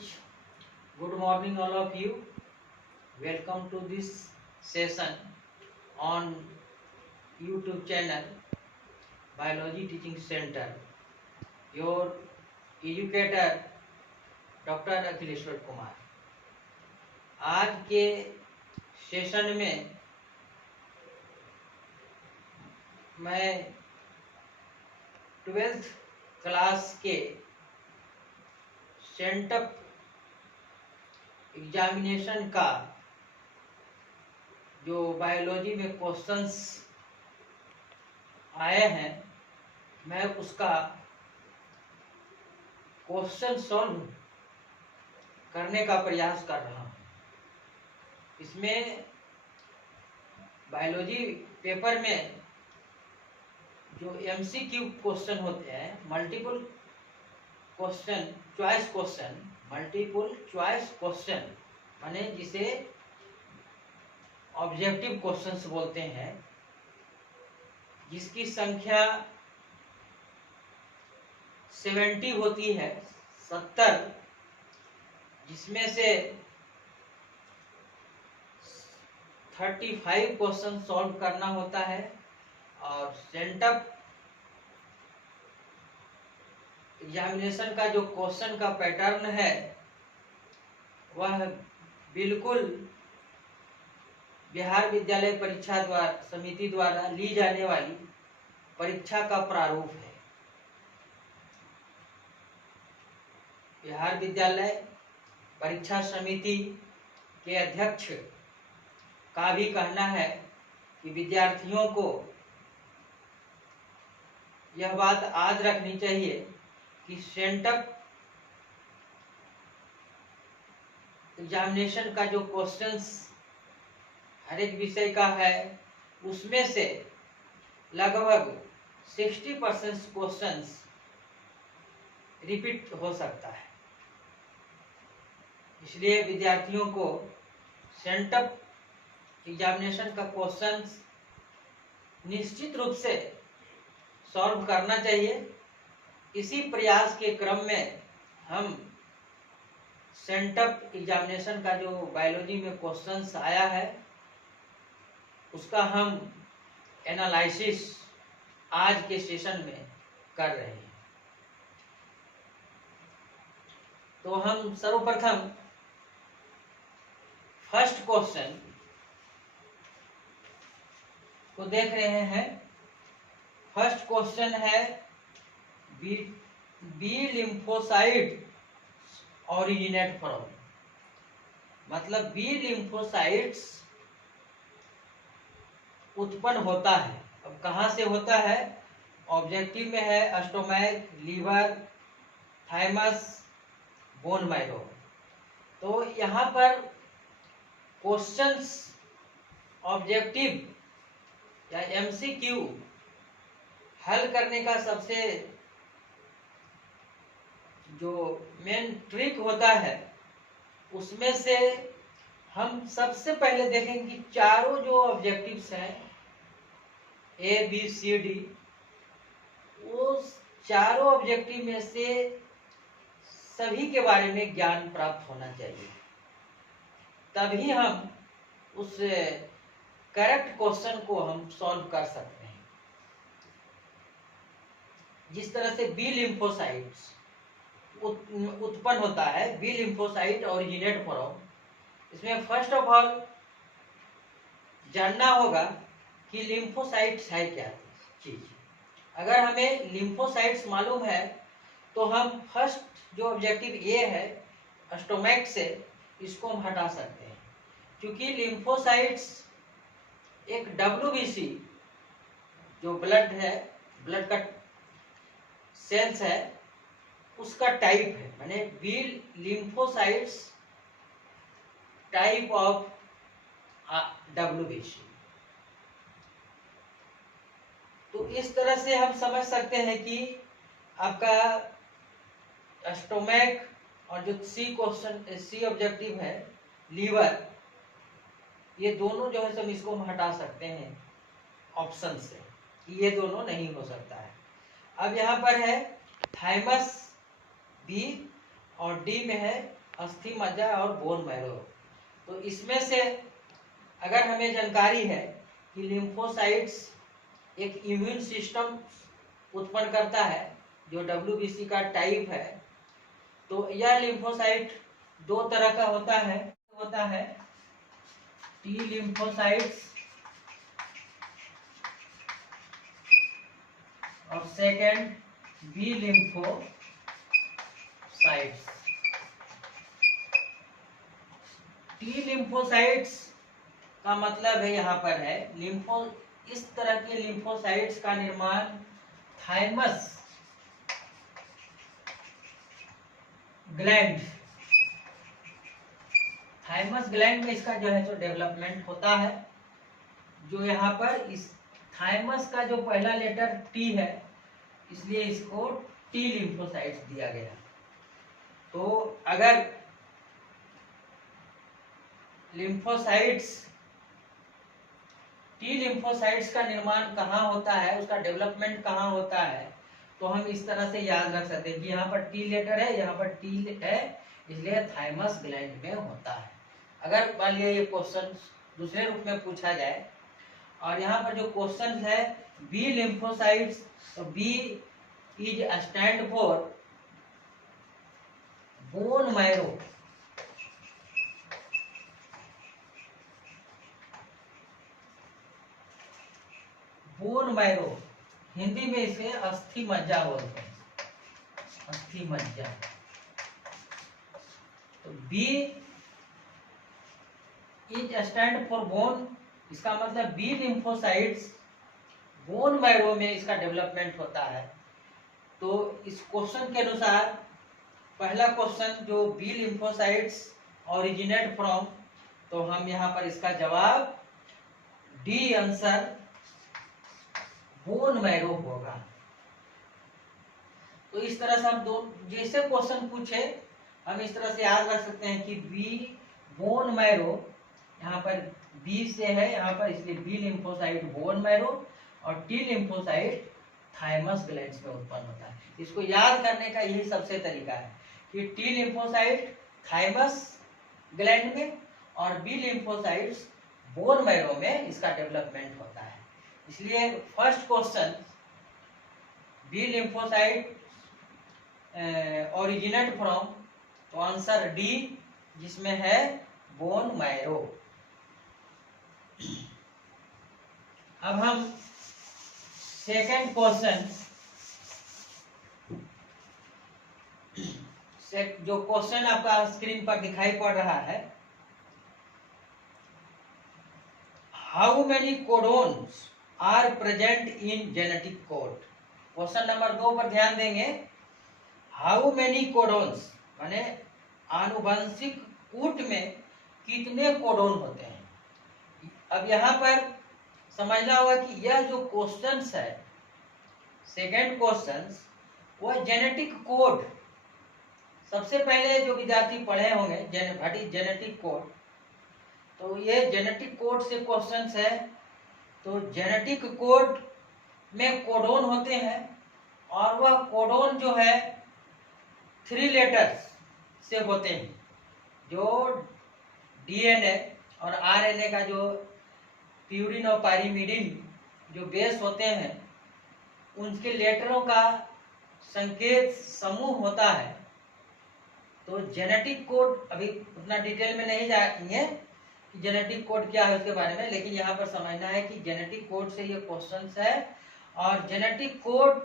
friends, good morning all of you. Welcome to this session on YouTube channel Biology Teaching Center. Your educator doctor Akhileshwar Kumar. आज के session में मैं 12th class के sent up examination का जो biology में questions आए हैं, मैं उसका क्वेश्चन सॉल्व करने का प्रयास कर रहा हूँ। इसमें बायोलॉजी पेपर में जो एमसीक्यू क्वेश्चन होते हैं, मल्टीपल चॉइस क्वेश्चन माने जिसे ऑब्जेक्टिव क्वेश्चंस बोलते हैं, जिसकी संख्या 70 होती है, 70, जिसमें से 35 क्वेश्चन सॉल्व करना होता है। और सेंटअप एग्जामिनेशन का जो क्वेश्चन का पैटर्न है वह बिल्कुल बिहार विद्यालय परीक्षा समिति द्वारा ली जाने वाली परीक्षा का प्रारूप है। बिहार विद्यालय परीक्षा समिति के अध्यक्ष का भी कहना है कि विद्यार्थियों को यह बात याद रखनी चाहिए कि सेंटअप एग्जामिनेशन का जो क्वेश्चंस हर एक विषय का है, उसमें से लगभग 60% क्वेश्चंस रिपीट हो सकता है। इसलिए विद्यार्थियों को सेंटअप एग्जामिनेशन का क्वेश्चंस निश्चित रूप से सॉल्व करना चाहिए। इसी प्रयास के क्रम में हम सेंटअप एग्जामिनेशन का जो बायोलॉजी में क्वेश्चंस आया है उसका हम एनालिसिस आज के सेशन में कर रहे हैं। तो हम सर्वप्रथम फर्स्ट क्वेश्चन को देख रहे हैं। फर्स्ट क्वेश्चन है बी लिम्फोसाइट ओरिजिनेट फ्रॉम, मतलब बी लिम्फोसाइट्स उत्पन्न होता है। अब कहाँ से होता है? ऑब्जेक्टिव में है stomach, liver, thymus, bone marrow. तो यहाँ पर क्वेश्चंस ऑब्जेक्टिव या एमसीक्यू हल करने का सबसे जो मेन ट्रिक होता है, उसमें से हम सबसे पहले देखेंगे कि चारों जो ऑब्जेक्टिव्स हैं ए बी सी डी, वो चारों ऑब्जेक्टिव में से सभी के बारे में ज्ञान प्राप्त होना चाहिए, तभी हम उस करेक्ट क्वेश्चन को हम सॉल्व कर सकते हैं। जिस तरह से बी लिम्फोसाइट्स उत्पन्न होता है, बी लिम्फोसाइट ओरिजिनेट फ्रॉम, इसमें फर्स्ट ऑफ ऑल जानना होगा कि लिम्फोसाइट्स है क्या चीज। अगर हमें लिम्फोसाइट्स मालूम है तो हम फर्स्ट जो ऑब्जेक्टिव ए है स्टोमैक से, इसको हम हटा सकते हैं, क्योंकि लिम्फोसाइट्स एक WBC जो ब्लड है, ब्लड का सेल्स है, उसका टाइप है, माने B lymphocytes type of WBC। तो इस तरह से हम समझ सकते हैं कि आपका स्टोमैक और जो सी ऑब्जेक्टिव है लीवर, ये दोनों जो है सब इसको हम हटा सकते हैं ऑप्शन से, ये दोनों नहीं हो सकता है। अब यहाँ पर है थाइमस बी और डी में है अस्थि मज्जा और बोन मैरो। तो इसमें से अगर हमें जानकारी है कि लिम्फोसाइट्स एक इम्यून सिस्टम उत्पन्न करता है जो WBC का टाइप है, तो यह लिम्फोसाइट दो तरह का होता है टी लिम्फोसाइट्स और second B lymphocytes. T lymphocytes का मतलब है यहाँ पर है इस तरह के लिम्फोसाइट्स का निर्माण थाइमस ग्लैंड में इसका जो है तो डेवलपमेंट होता है। जो यहाँ पर इस थाइमस का जो पहला लेटर टी है, इसलिए इसको टी लिम्फोसाइट्स दिया गया। तो अगर टी लिम्फोसाइट्स का निर्माण कहाँ होता है, उसका डेवलपमेंट कहाँ होता है, तो हम इस तरह से याद रख सकते हैं कि यहाँ पर टी लेटर है, यहाँ पर टी है, इसलिए थाइमस ग्लैंड में होता है। अगर मान लिया ये क्वेश्चन दूसरे रूप में पूछा जाए और यहाँ पर जो क्वेश्चन है बी लिम्फोसाइट्स, तो B is stand for bone marrow. Bone marrow Hindi में इसे अस्थि मज्जा बोलते हैं, अस्थि मज्जा। तो B is stand for bone, इसका मतलब बी लिम्फोसाइट्स बोन मैरो में इसका डेवलपमेंट होता है। तो इस क्वेश्चन के अनुसार पहला क्वेश्चन जो बी लिम्फोसाइट्स ओरिजिनेट फ्रॉम, तो हम यहाँ पर इसका जवाब डी आंसर बोन मैरो होगा। तो इस तरह से हम दो जैसे क्वेश्चन पूछे हम इस तरह से याद रख सकते हैं कि बी बोन मैरो यहाँ पर बी से है यहाँ पर, इसलिए बी लिम्फोसाइट बोन मैरो और टी लिम्फोसाइट थाइमस ग्लैंड्स में उत्पन्न होता है। इसको याद करने का यही सबसे तरीका है कि टी लिम्फोसाइट थाइमस ग्लैंड में और बी लिम्फोसाइट्स बोन मैरो में इसका डेवलपमेंट होता है। इसलिए first question B lymphocyte originate from, तो आंसर डी जिसमें है बोन मैरो। अब हम सेकंड क्वेश्चन जो क्वेश्चन आपका स्क्रीन पर दिखाई पड़ रहा है, how many codons are present in genetic code. Question number 2 पर ध्यान देंगे। हाउ मेनी कोडोन्स माने आनुवंशिक कूट में कितने कोडोन होते हैं। अब यहाँ पर समझना होगा कि यह जो क्वेश्चंस है सेकेंड क्वेश्चंस, वह जेनेटिक कोड सबसे पहले जो विद्यार्थी पढ़े होंगे व्हाट इज जेनेटिक कोड, तो ये जेनेटिक कोड से क्वेश्चंस है। तो जेनेटिक कोड में कोडोन होते हैं और वह कोडोन जो है 3 लेटर्स से होते हैं। जो डीएनए और आरएनए का जो प्यूरिन और पाइरिमिडिन जो बेस होते हैं, उनके लेटरों का संकेत समूह होता है। तो जेनेटिक कोड अभी उतना डिटेल में नहीं जाएंगे कि जेनेटिक कोड क्या है उसके बारे में, लेकिन यहाँ पर समझना है कि जेनेटिक कोड से ये क्वेश्चंस है। और जेनेटिक कोड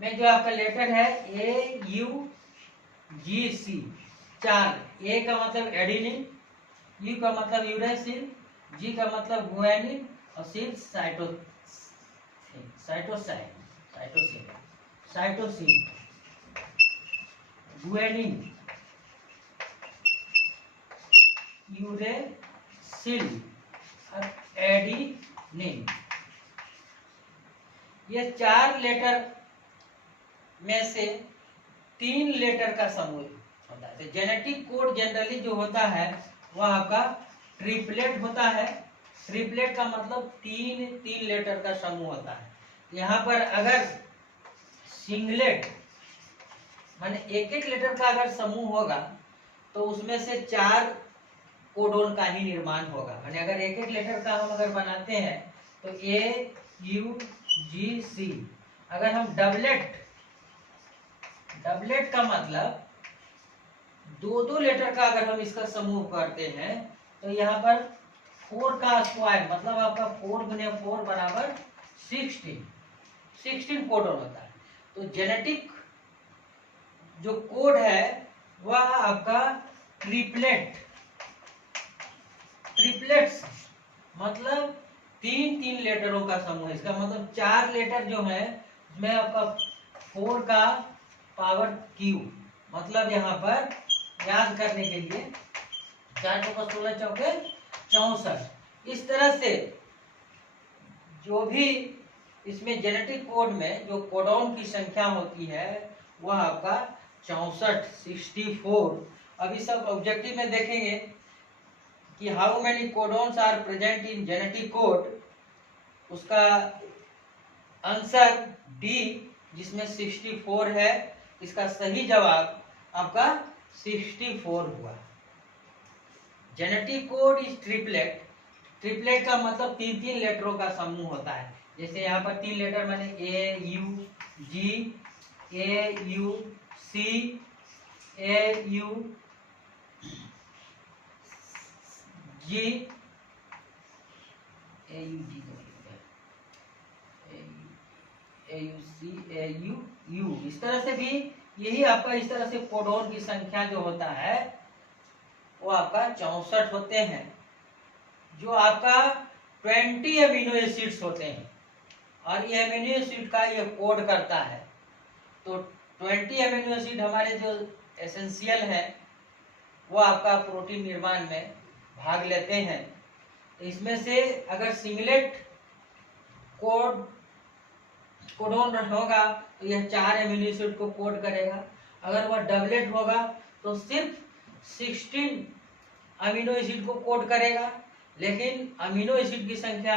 में जो आपका लेटर है AUGC 4, ए का मतलब एडिनिन, यू का मतलब यूरेसिल, जी का मतलब गुआनिन और सिल साइटोसिन गुआनिन यूरेसिल और एडिनिन, ये 4 लेटर में से 3 लेटर का समूह होता है। तो जेनेटिक कोड जनरली जो होता है वह आपका ट्रिपलेट होता है। ट्रिपलेट का मतलब 3 लेटर का समूह होता है। यहाँ पर अगर सिंगलेट माने एक एक लेटर का अगर समूह होगा तो उसमें से 4 कोडोन का ही निर्माण होगा। माने अगर एक एक लेटर का हम अगर बनाते हैं तो ए यू जी सी, अगर हम डबलेट का मतलब दो दो लेटर का अगर हम इसका समूह करते हैं तो यहाँ पर 4 का स्क्वायर मतलब आपका 4 गुने 4 बराबर 16 कोडोन होता है। तो जेनेटिक जो कोड है वह आपका ट्रिपलेट्स मतलब 3 लेटरों का समूह है। इसका मतलब 4 लेटर जो है उसमें आपका 4 का पावर क्यू, मतलब यहाँ पर याद करने के लिए 4 चौका 16 चौके 64। इस तरह से जो भी इसमें जेनेटिक कोड में जो कोडोन की संख्या होती है वह आपका 64। अभी सब ऑब्जेक्टिव में देखेंगे कि how many codons are present in genetic code, उसका आंसर डी जिसमें 64 है, इसका सही जवाब आपका 64 हुआ। जेनेटिक कोड इज ट्रिपलेट का मतलब 3 लेटरों का समूह होता है। जैसे यहाँ पर 3 लेटर माने A U G, A U C, A U G, A U G, A U C, A U U, इस तरह से भी यही आपका इस तरह से कोडोन की संख्या जो होता है वो आपका 64 होते हैं। जो आपका 20 अमीनो एसिड्स होते हैं और ये अमीनो एसिड का ये कोड करता है। तो 20 अमीनो एसिड हमारे जो एसेंशियल है वो आपका प्रोटीन निर्माण में भाग लेते हैं। तो इसमें से अगर सिंगलेट कोडोन होगा तो यह 4 अमीनो एसिड को कोड करेगा। अगर वह डबलेट होगा तो सिर्फ 16 अमीनो एसिड को कोड करेगा। लेकिन अमीनो एसिड की संख्या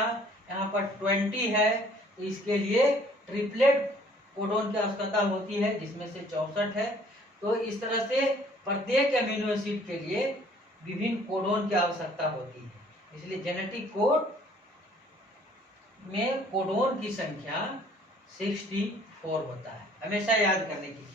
यहाँ पर 20 है, तो इसके लिए ट्रिपलेट कोडोन की आवश्यकता होती है जिसमें से 64 है। तो इस तरह से प्रत्येक अमीनो एसिड के लिए विभिन्न कोडोन की आवश्यकता होती है। इसलिए जेनेटिक कोड में कोडोन की संख्या 64 होता है, हमेशा याद करने की चीज।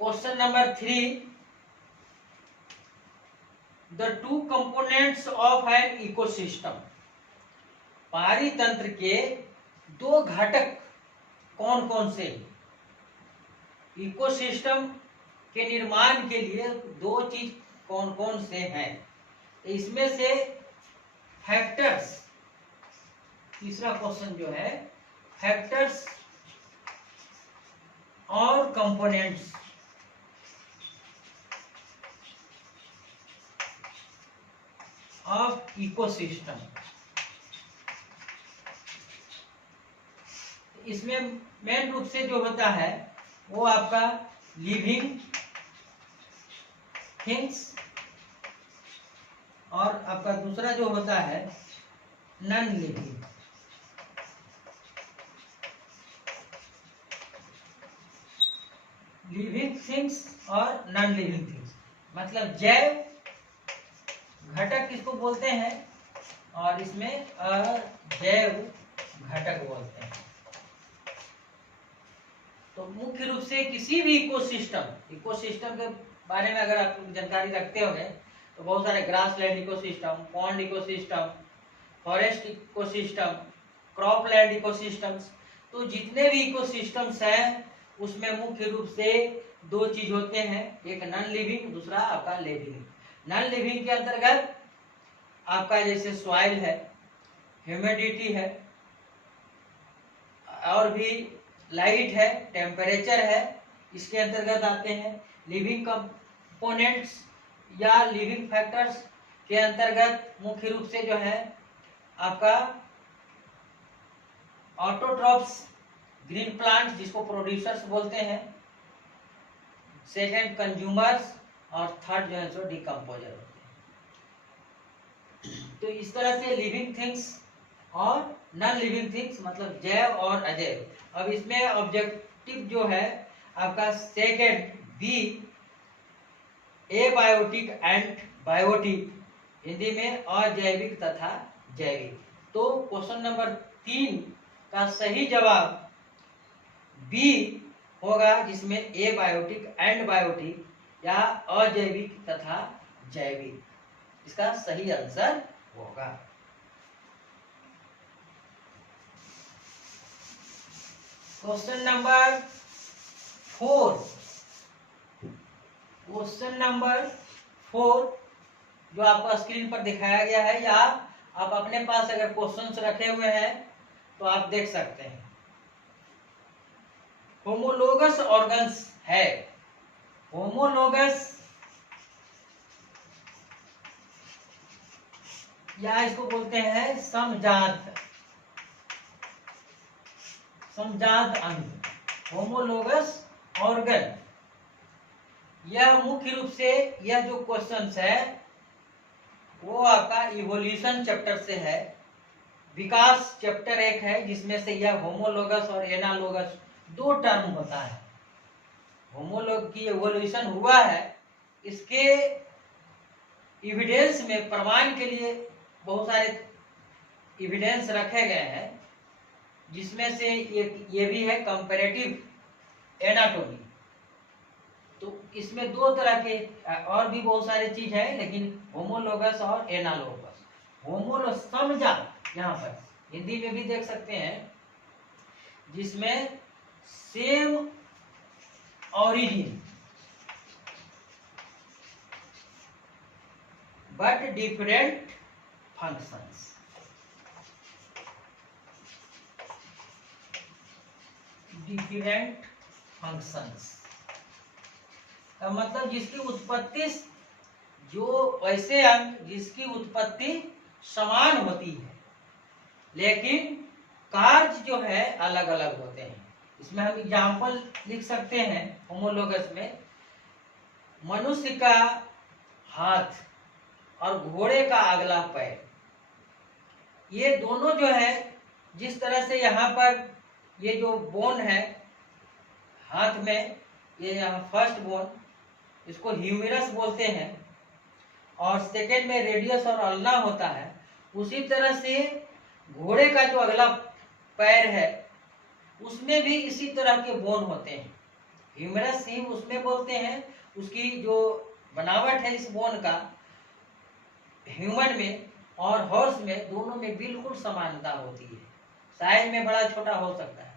Question number 3, the 2 components of an ecosystem, पारितंत्र के 2 घटक कौन कौन से? इकोसिस्टम के निर्माण के लिए 2 चीज कौन कौन से हैं? इसमें से फैक्टर्स, तीसरा क्वेश्चन जो है फैक्टर्स और कंपोनेंट्स ऑफ इकोसिस्टम। इसमें मेन रूप से जो होता है वो आपका लिविंग थिंग्स और आपका दूसरा जो होता है नॉन लिविंग। लिविंग थिंग्स और नॉन लिविंग थिंग्स मतलब जैव घटक किसको बोलते हैं और इसमें अजैव घटक बोलते हैं। तो मुख्य रूप से किसी भी इकोसिस्टम के बारे में अगर आप जानकारी रखते होंगे तो बहुत सारे grassland ecosystem, pond ecosystem, forest ecosystem, cropland ecosystems, तो जितने भी इकोसिस्टम्स हैं उसमें मुख्य रूप से 2 चीज होते हैं, एक नॉन लिविंग, दूसरा आपका लिविंग। नॉन लिविंग के अंतर्गत आपका जैसे सॉइल है, ह्यूमिडिटी है और भी लाइट है, टेम्परेचर है, इसके अंतर्गत आते हैं। लिविंग कंपोनेंट्स या लिविंग फैक्टर्स के अंतर्गत मुख्य रूप से जो है आपका ऑटोट्रॉफ्स, ग्रीन प्लांट्स जिसको प्रोड्यूसर्स बोलते हैं, सेकंड कंज्यूमर्स और थर्ड जो है सो डिकम्पोजर होते हैं। तो इस तरह से लिविंग थिंग्स और नॉन लिविंग थिंग्स मतलब जैव और अजैव। अब इसमें ऑब्जेक्टिव जो है आपका second B, abiotic and biotic, Hindi में अजैविक तथा जैविक। तो क्वेश्चन नंबर 3 का सही जवाब बी होगा, जिसमें एबायोटिक एंड बायोटिक या अजैविक तथा जैविक इसका सही आंसर होगा। क्वेश्चन नंबर 4, क्वेश्चन नंबर 4 जो आपको स्क्रीन पर दिखाया गया है, या आप अपने पास अगर क्वेश्चंस रखे हुए हैं तो आप देख सकते हैं। होमोलोगस ऑर्गन्स है, होमोलोगस या इसको बोलते हैं समजात, समजात अंग, होमोलोगस ऑर्गन। यह मुख्य रूप से यह जो क्वेश्चंस है वो आपका इवोल्यूशन चैप्टर से है, विकास चैप्टर 1 है, जिसमें से यह होमोलोगस और एनालोगस 2 टर्म होता है। होमोलोग की इवोल्यूशन हुआ है, इसके एविडेंस में प्रमाण के लिए बहुत सारे एविडेंस रखे गए हैं, जिसमें से ये भी है कंपैरेटिव एनाटॉमी। तो इसमें 2 तरह के और भी बहुत सारे चीज है, लेकिन होमोलोगस और एनालोगस। होमोलोगस समझा, यहाँ पर हिंदी में भी देख सकते हैं, जिसमें same origin but different functions, different functions का मतलब जिसकी उत्पत्ति, जो ऐसे अंग जिसकी उत्पत्ति समान होती है लेकिन कार्य जो है अलग अलग होते हैं। इसमें हम एग्जाम्पल लिख सकते हैं होमोलोगस में, मनुष्य का हाथ और घोड़े का अगला पैर, ये दोनों जो है जिस तरह से यहाँ पर ये जो बोन है हाथ में, ये यहाँ फर्स्ट बोन, इसको ह्यूमेरस बोलते हैं, और सेकेंड में रेडियस और अल्ना होता है। उसी तरह से घोड़े का जो अगला पैर है उसमें भी इसी तरह के बोन होते हैं, ह्यूमेरस ही उसमें बोलते हैं। उसकी जो बनावट है इस बोन का ह्यूमन में और हॉर्स में, दोनों में बिल्कुल समानता होती है, साइज में बड़ा छोटा हो सकता है।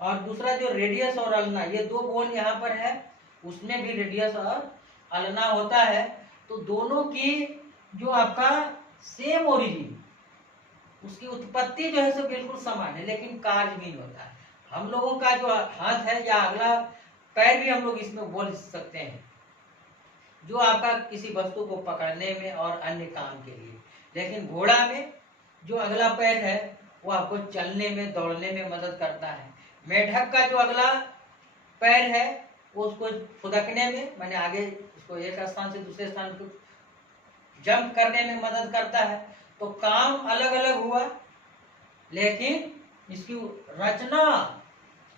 और दूसरा जो रेडियस और अल्ना, ये 2 बोन यहाँ पर है, उसमें भी रेडियस और अल्ना होता है। तो दोनों की जो आपका सेम ओरिजिन, उसकी उत्पत्ति जो है सो बिल्कुल समान है, लेकिन कार्य भिन्न होता है। हम लोगों का जो हाथ है या अगला पैर भी हम लोग इसमें बोल सकते हैं, जो आपका किसी वस्तु को पकड़ने में और अन्य काम के लिए। लेकिन घोड़ा में जो अगला पैर है वो आपको चलने में, दौड़ने में मदद करता है। मेढक का जो अगला पैर है वो उसको फुदकने में, माने आगे उसको एक स्थान से दूसरे स्थान को जंप करने में मदद करता है। तो काम अलग अलग हुआ, लेकिन इसकी रचना,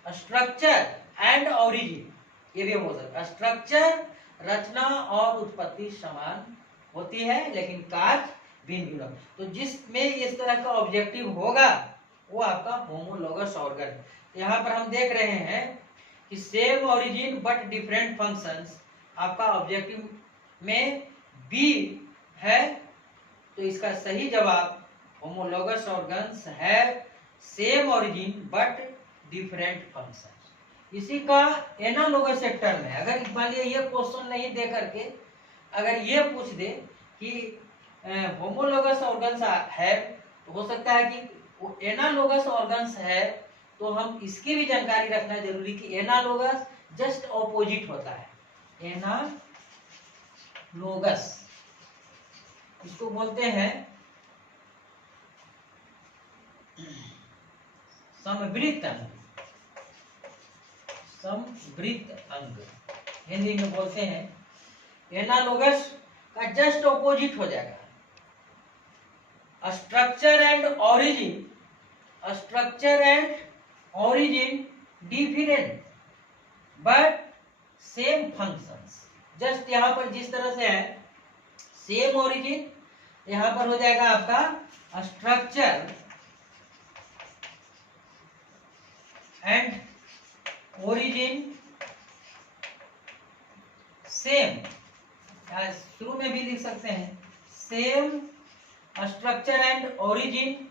स्ट्रक्चर एंड ओरिजिन, ये भी हो सकता है। स्ट्रक्चर, रचना और उत्पत्ति समान होती है, लेकिन कार्य भिन्न भिन्न। तो जिसमें इस तरह का ऑब्जेक्टिव होगा वो आपका होमोलोगस ऑर्गन। यहाँ पर हम देख रहे हैं कि same origin but different functions, आपका ऑब्जेक्टिव में बी है। तो इसका सही जवाब होमोलोगस ऑर्गन्स है same origin but different functions. इसी का एनालोगस सेक्टर में अगर मान लिया ये क्वेश्चन नहीं दे करके अगर ये पूछ दे कि होमोलोगस ऑर्गन्स है, तो हो सकता है कि वो एनालोगस ऑर्गन्स है, तो हम इसकी भी जानकारी रखना जरूरी कि एनालोगस जस्ट ऑपोजिट होता है। एनालोगस इसको बोलते हैं समवृत्त अंग, समवृत्त अंग हिंदी में बोलते हैं। एनालोगस का जस्ट ऑपोजिट हो जाएगा। Structure and origin different but same functions. Just यहाँ पर जिस तरह से है सेम ओरिजिन, यहाँ पर हो जाएगा आपका स्ट्रक्चर एंड ओरिजिन सेम, शुरू में भी लिख सकते हैं सेम स्ट्रक्चर एंड ओरिजिन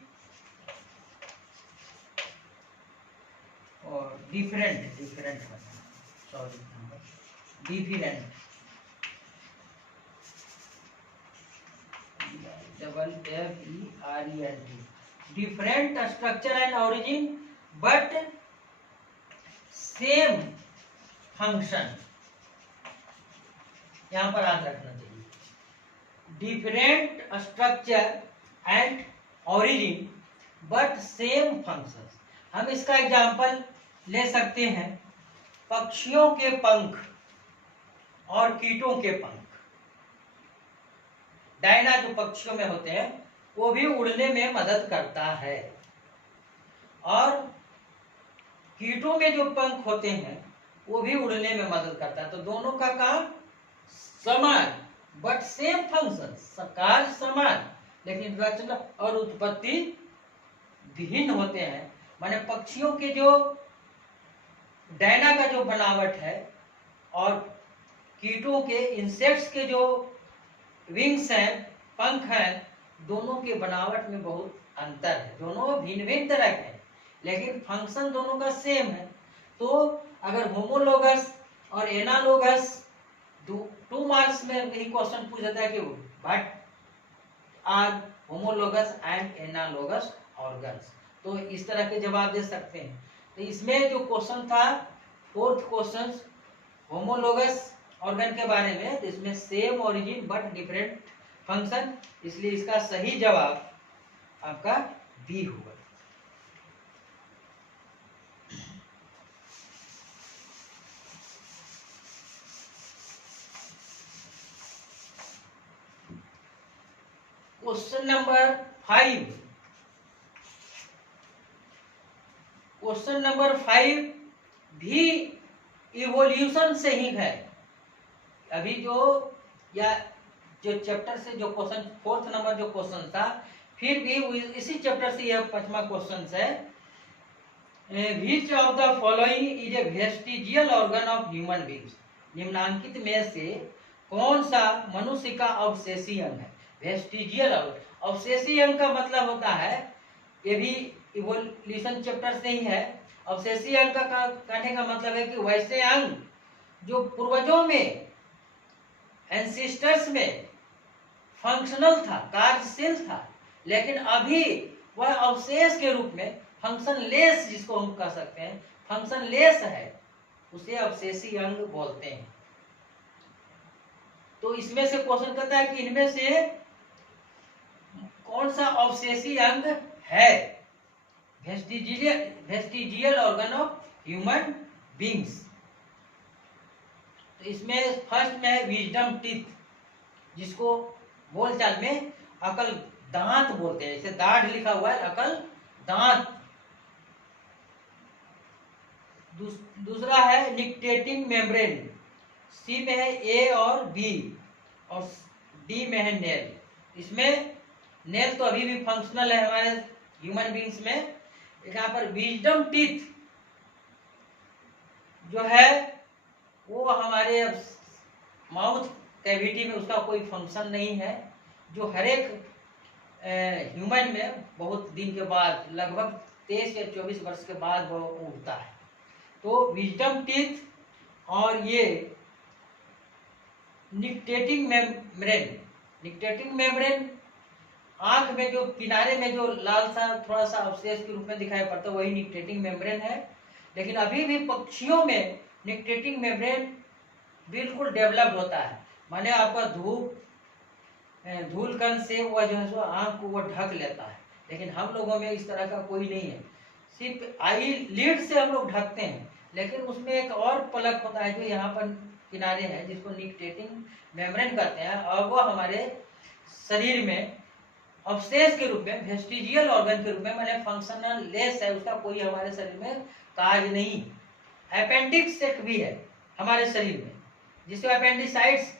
और different different structure and origin but same function, यहां पर याद रखना चाहिए different structure and origin but same function. हम इसका एग्जांपल ले सकते हैं पक्षियों के पंख और कीटों के पंख। डायना जो पक्षियों में होते हैं वो भी उड़ने में मदद करता है, और कीटों में जो पंख होते हैं वो भी उड़ने में मदद करता है। तो दोनों का काम समान बट सेम फंक्शन, कार्य समान लेकिन रचना और उत्पत्ति भिन्न होते हैं। माने पक्षियों के जो डायना का जो बनावट है और कीटों के इंसेक्ट्स के जो विंग्स हैं, पंख हैं, दोनों के बनावट में बहुत अंतर है। दोनों भिन्न भिन्न तरह के हैं लेकिन फंक्शन दोनों का सेम है। तो अगर होमोलोगस और एनालोगस 2 मार्क्स में यही क्वेश्चन पूछा था कि what are homologous and analogous organs, तो इस तरह के जवाब दे सकते हैं। तो इसमें जो क्वेश्चन था 4th क्वेश्चन होमोलोगस ऑर्गन के बारे में, तो इसमें same origin but different function, इसलिए इसका सही जवाब आपका बी होगा। क्वेश्चन नंबर 5, क्वेश्चन नंबर 5 भी इवोल्यूशन से ही है। अभी जो चैप्टर से जो क्वेश्चन 4th नंबर जो क्वेश्चन था, फिर भी इसी चैप्टर से यह 5वां क्वेश्चन है। Which of the following is a vestigial organ of human beings, निम्नांकित में से कौन सा मनुष्य का अवशेषी अंग है। वेस्टिजियल अवशेषी अंग का मतलब होता है, ये भी इवोल्यूशन चैप्टर से ही है। अवशेषी अंग का कहने का मतलब है कि वैसे अंग जो पूर्वजों में एंसेस्टर्स में फंक्शनल था, कार्यशील था, लेकिन अभी वह अवशेष के रूप में फंक्शन लेस, जिसको हम कह सकते हैं फंक्शन लेस है, उसे अवशेषी अंग बोलते हैं। तो इसमें से क्वेश्चन कहता है कि इनमें से कौन सा अवशेषी अंग है vestigial organ of human beings. तो इसमें फर्स्ट में है विजडम टीथ, जिसको बोलचाल में अकल दांत बोलते हैं। जैसे दाढ़ लिखा हुआ है, अकल दांत। दूसरा है निक्टेटिंग मेम्ब्रेन, सी में है ए और बी, और डी में है नेल। इसमें नेल तो अभी भी फंक्शनल है हमारे ह्यूमन बीइंग्स में। यहाँ पर विजडम टीथ जो है वो हमारे माउथ कैविटी में उसका कोई फंक्शन नहीं है, जो हर एक ह्यूमन में बहुत दिन के बाद, लगभग 23 या 24 वर्ष के बाद वो उगता है। तो विजडम टीथ और ये निक्टेटिंग मेम्ब्रेन आंख में जो किनारे में जो लाल सा थोड़ा सा अवशेष के रूप में दिखाई पड़ता है, वही निक्टेटिंग मेम्ब्रेन है। लेकिन अभी भी पक्षियों में निक्टेटिंग मेम्ब्रेन बिल्कुल डेवलप्ड होता है, माने आपका धूल कण से वह जो है सो आंख को वो ढक लेता है। लेकिन हम लोगों में इस तरह का कोई नहीं है, सिर्फ आई लीड से हम लोग ढकते हैं, लेकिन उसमें एक और पलक होता है जो यहाँ पर किनारे है, जिसको निक्टेटिंग मेम्ब्रेन कहते हैं, और वो हमारे शरीर में अवशेष के रूप में, वेस्टिजियल ऑर्गन के रूप में, मैंने फंक्शनल लेस है, उसका कोई हमारे शरीर में कार्य नहीं। अपेंडिक्स एक भी है हमारे शरीर में, जिसको अपेंडिसाइट्स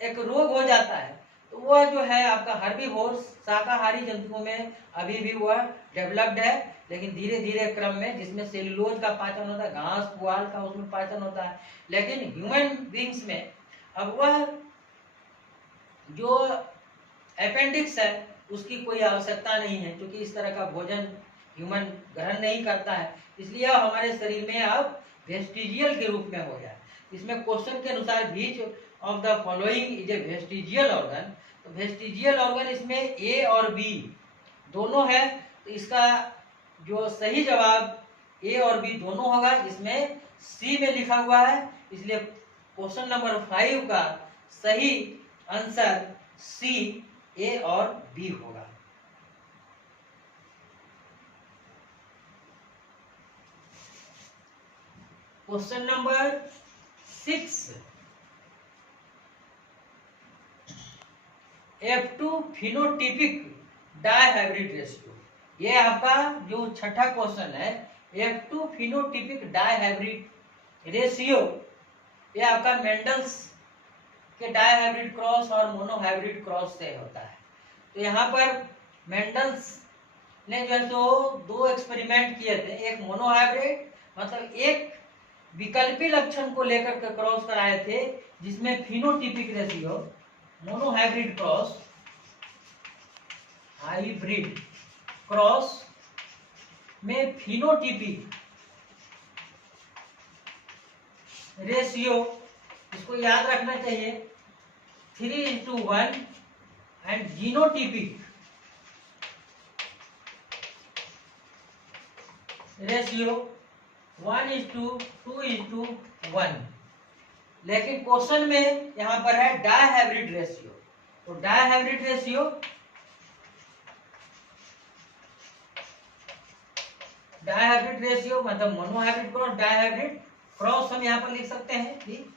एक रोग हो जाता है, तो वह जो है आपका हर्बीवोर्स शाकाहारी जंतुओं में अभी भी वह डेवलप्ड है, लेकिन धीरे धीरे क्रम में, जिसमें सेलुलोज का पाचन होता है, घास पुआल का उसमें पाचन होता है, लेकिन ह्यूमन बींग्स में अब वह जो अपेंडिक्स है उसकी कोई आवश्यकता नहीं है, क्योंकि इस तरह का भोजन ह्यूमन ग्रहण नहीं करता है, इसलिए हमारे शरीर में अब वेस्टिजियल के रूप में हो गया। इसमें क्वेश्चन के अनुसार which of the following is a vestigial organ, तो वेस्टिजियल ऑर्गन इसमें ए और बी दोनों है, तो इसका जो सही जवाब ए और बी दोनों होगा, जिसमें सी में लिखा हुआ है, इसलिए क्वेश्चन नंबर 5 का सही आंसर सी, ए और बी होगा। Question number 6, F2 phenotypic dihybrid ratio, ये आपका जो छठा क्वेश्चन है, F2 फिनोटिपिक डायहाइब्रिड रेशियो, ये आपका मेंडल्स के डायहाइब्रिड क्रॉस और मोनोहाइब्रिड क्रॉस से होता है। तो यहाँ पर मेंडल्स ने जो है तो 2 एक्सपेरिमेंट किए थे, एक मोनोहाइब्रिड मतलब एक विकल्पी लक्षण को लेकर के क्रॉस कराए थे, जिसमें phenotypic ratio, monohybrid cross, hybrid cross में फिनोटिपिक रेशियो, इसको याद रखना चाहिए, 3:1 एंड जीनोटिपिक रेशियो 1:2:1। लेकिन क्वेश्चन में यहां पर है डायहाइब्रिड रेशियो, तो डायहाइब्रिड रेशियो, डायहाइब्रिड रेशियो मतलब मोनोहाइब्रिड क्रॉस, डायहाइब्रिड क्रॉस हम यहां पर लिख सकते हैं कि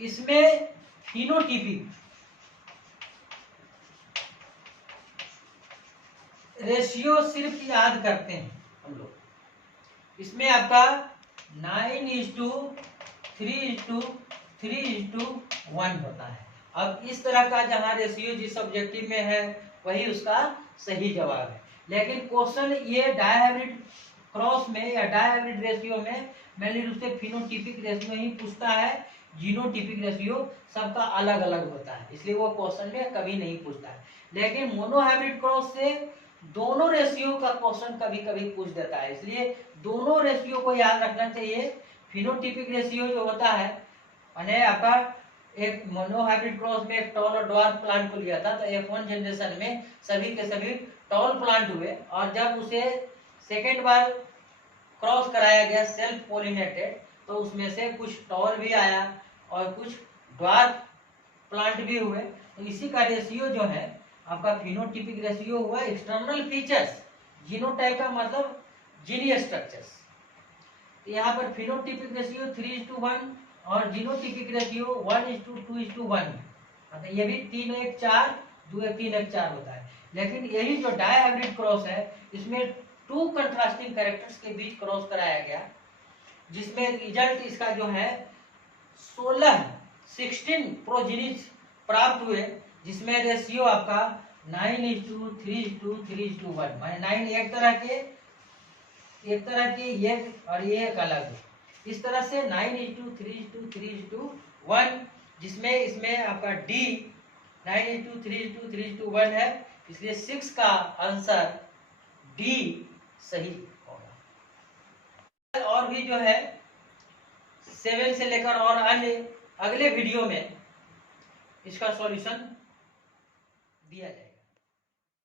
इसमें फिनोटिपिक रेशियो सिर्फ याद करते हैं हम लोग, इसमें आपका 9:3:3:1 होता है। अब इस तरह का जहां रेशियो जिस ऑब्जेक्टिव में है वही उसका सही जवाब है, लेकिन क्वेश्चन ये डायहाइब्रिड क्रॉस में या डायहाइब्रिड रेशियो में मेनली रूप से फिनोटिपिक रेशियो ही पूछता है, जीनोटिपिक रेशियो सबका अलग अलग होता है, इसलिए वो क्वेश्चन में कभी नहीं पूछता है। लेकिन मोनोहाइब्रिड क्रॉस से दोनों रेशियो का क्वेश्चन कभी कभी पूछ देता है, इसलिए दोनों रेशियो को याद रखना चाहिए। फिनोटिपिक रेशियो जो होता है, मैंने आपका एक मोनोहाइब्रिड क्रॉस में एक टॉल और ड्वार्फ प्लांट को लिया था, तो F1 जनरेशन में सभी के सभी टॉल प्लांट हुए, और जब उसे सेकेंड बार क्रॉस कराया गया सेल्फ पोलिनेटेड, तो उसमें से कुछ टॉल भी आया और कुछ ड्वार्फ प्लांट भी हुए, तो इसी का रेशियो जो है आपका फिनोटिपिक रेशियो हुआ एक्सटर्नल फीचर्स, जीनोटाइप का मतलब जीनी स्ट्रक्चर्स। तो यहाँ पर फिनोटिपिक रेशियो 3:1 और जीनोटिपिक रेशियो 1:2:1, मतलब ये भी 3:1:4, 2:3:1:4 होता है। लेकिन यही जो डायहाइब्रिड क्रॉस है, इसमें 2 कंट्रास्टिंग कैरेक्टर्स के बीच क्रॉस कराया गया, जिसमें रिजल्ट इसका जो है 16 प्रोजीनिस प्राप्त हुए, जिसमें रेशियो आपका 9:3:3:1, माने 9 एक तरह के ये और ये एक अलग, इस तरह से 9:3:3:1, जिसमें इसमें आपका डी 9:3:3:1 है, इसलिए 6 का आंसर डी सही होगा। और भी जो है 7 से लेकर और अन्य अगले वीडियो में इसका सॉल्यूशन दिया जाए।